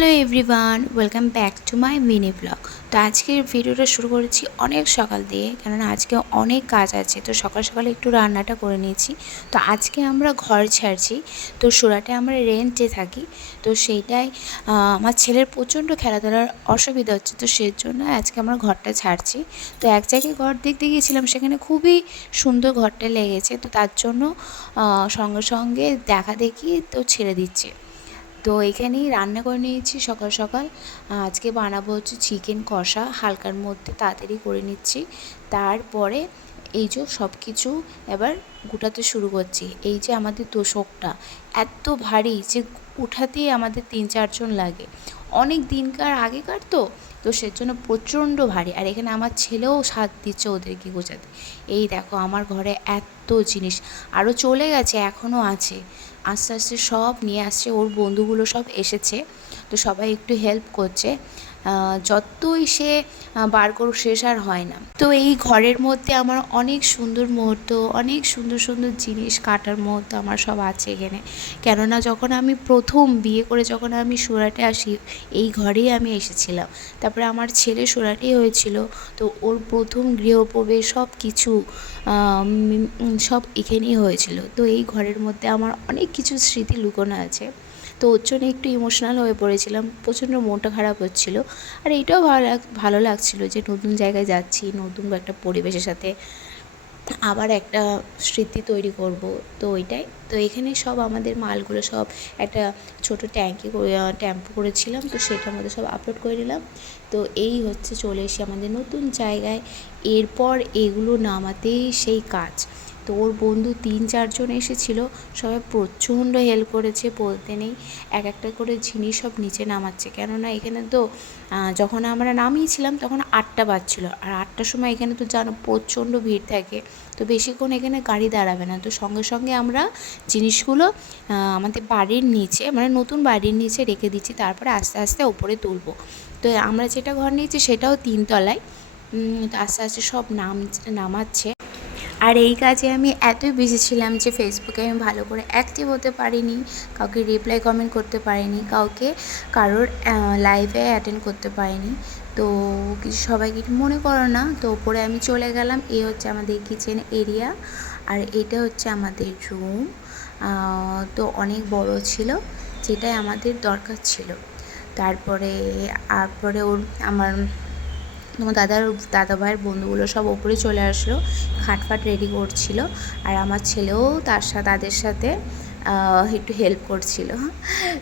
Hello everyone welcome back to my mini blog তো আজকের ভিডিওটা শুরু করেছি অনেক সকাল দিয়ে, কেননা আজকে অনেক কাজ আছে। তো সকাল সকালে একটু রান্নাটা করে নিয়েছি। তো আজকে আমরা ঘর ছাড়ছি। তো সুরাটে আমরা রেন্টে থাকি। তো সেইটাই আমার ছেলের প্রচণ্ড খেলাধুলার অসুবিধা হচ্ছে। তো সেই জন্য আজকে আমরা ঘরটা ছাড়ছি। তো এক জায়গায় ঘর দেখতে গিয়েছিলাম, সেখানে খুবই সুন্দর ঘরটা লেগেছে। তো তার জন্য সঙ্গে সঙ্গে দেখা দেখি তো ছেড়ে দিচ্ছে। তো এখানেই রান্না করে নিয়েছি সকাল সকাল। আজকে বানাবো হচ্ছে চিকেন কষা, হালকার মধ্যে তাড়াতাড়ি করে নিচ্ছি। তারপরে এই যে সব কিছু এবার গুটাতে শুরু করছি। এই যে আমাদের তোষকটা, এত ভারী যে উঠাতেই আমাদের তিন চারজন লাগে। অনেক দিনকার আগেকার তো তো সেজন্য প্রচণ্ড ভারী। আর এখানে আমার ছেলেও সাথ দিচ্ছে ওদেরকে গোছাতে। এই দেখো আমার ঘরে এত জিনিস আরও চলে গেছে এখনও আছে। আস্তে আস্তে সব নিয়ে আসছে ওর বন্ধুগুলো সব এসেছে। তো সবাই একটু হেল্প করছে। যতই সে বার করুক, শেষ আর হয় না। তো এই ঘরের মধ্যে আমার অনেক সুন্দর মুহূর্ত, অনেক সুন্দর সুন্দর জিনিস কাটার মুহূর্ত আমার সব আছে এখানে। কেননা যখন আমি প্রথম বিয়ে করে যখন আমি সুরাটে আসি, এই ঘরেই আমি এসেছিলাম। তারপরে আমার ছেলে সুরাটেই হয়েছিল, তো ওর প্রথম গৃহপ্রবেশ সব কিছু সব এখানেই হয়েছিল। তো এই ঘরের মধ্যে আমার অনেক কিছু স্মৃতি লুকোনো আছে। তো ওর জন্য একটু ইমোশনাল হয়ে পড়েছিলাম, প্রচণ্ড মনটা খারাপ হচ্ছিল। আর এইটাও ভালো লাগ, ভালো লাগছিল যে নতুন জায়গায় যাচ্ছি, নতুন একটা পরিবেশের সাথে আবার একটা স্মৃতি তৈরি করব। তো ওইটাই। তো এখানে সব আমাদের মালগুলো সব একটা ছোট ট্যাঙ্কি ট্যাম্পো করেছিলাম, তো সেটার মধ্যে সব আপলোড করে নিলাম। তো এই হচ্ছে চলে এসে আমাদের নতুন জায়গায়। এরপর এগুলো নামাতেই সেই কাজ। তো ওর বন্ধু তিন, চারজন এসেছিল, সবাই প্রচণ্ড হেল্প করেছে বলতে নেই। এক একটা করে জিনিস সব নিচে নামাচ্ছে। কেননা এখানে তো যখন আমরা নামিয়েছিলাম তখন আটটা বাজছিল। আর আটটার সময় এখানে তো জানো প্রচণ্ড ভিড় থাকে। তো বেশিক্ষণ এখানে গাড়ি দাঁড়াবে না। তো সঙ্গে সঙ্গে আমরা জিনিসগুলো আমাদের বাড়ির নিচে মানে নতুন বাড়ির নিচে রেখে দিচ্ছি। তারপরে আস্তে আস্তে ওপরে তুলবো। তো আমরা যেটা ঘর নিয়েছি সেটাও তিনতলায়। তো আস্তে আস্তে সব নাম, নামাচ্ছে। আর এই কাজে আমি এতই বিজি ছিলাম যে ফেসবুকে আমি ভালো করে অ্যাক্টিভ হতে পারিনি, কাউকে রিপ্লাই কমেন্ট করতে পারিনি, কাউকে কারোর লাইভে অ্যাটেন্ড করতে পারিনি। তো কিছু সবাই কিছু মনে করো না? তো ওপরে আমি চলে গেলাম, এই হচ্ছে আমাদের কিচেন এরিয়া আর এটা হচ্ছে আমাদের রুম তো অনেক বড় ছিল, যেটাই আমাদের দরকার ছিল। তারপরে তারপরে ওর, আমার তোমার দাদার দাদা ভাইয়ের বন্ধুগুলো সব ওপরে চলে আসলো খাট ফাট রেডি করছিল। আর আমার ছেলেও তার সাথে তাদের সাথে একটু হেল্প করছিল।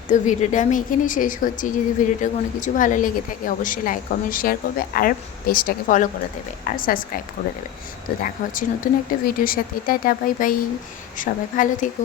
তো ভিডিওটা আমি এখানেই শেষ করছি। যদি ভিডিওটা কোনো কিছু ভালো লেগে থাকে, অবশ্যই লাইক কমেন্ট শেয়ার করবে আর পেজটাকে ফলো করে দেবে আর সাবস্ক্রাইব করে দেবে। তো দেখা হচ্ছে নতুন একটা ভিডিওর সাথে। টাটা বাই বাই সবাই ভালো থেকো।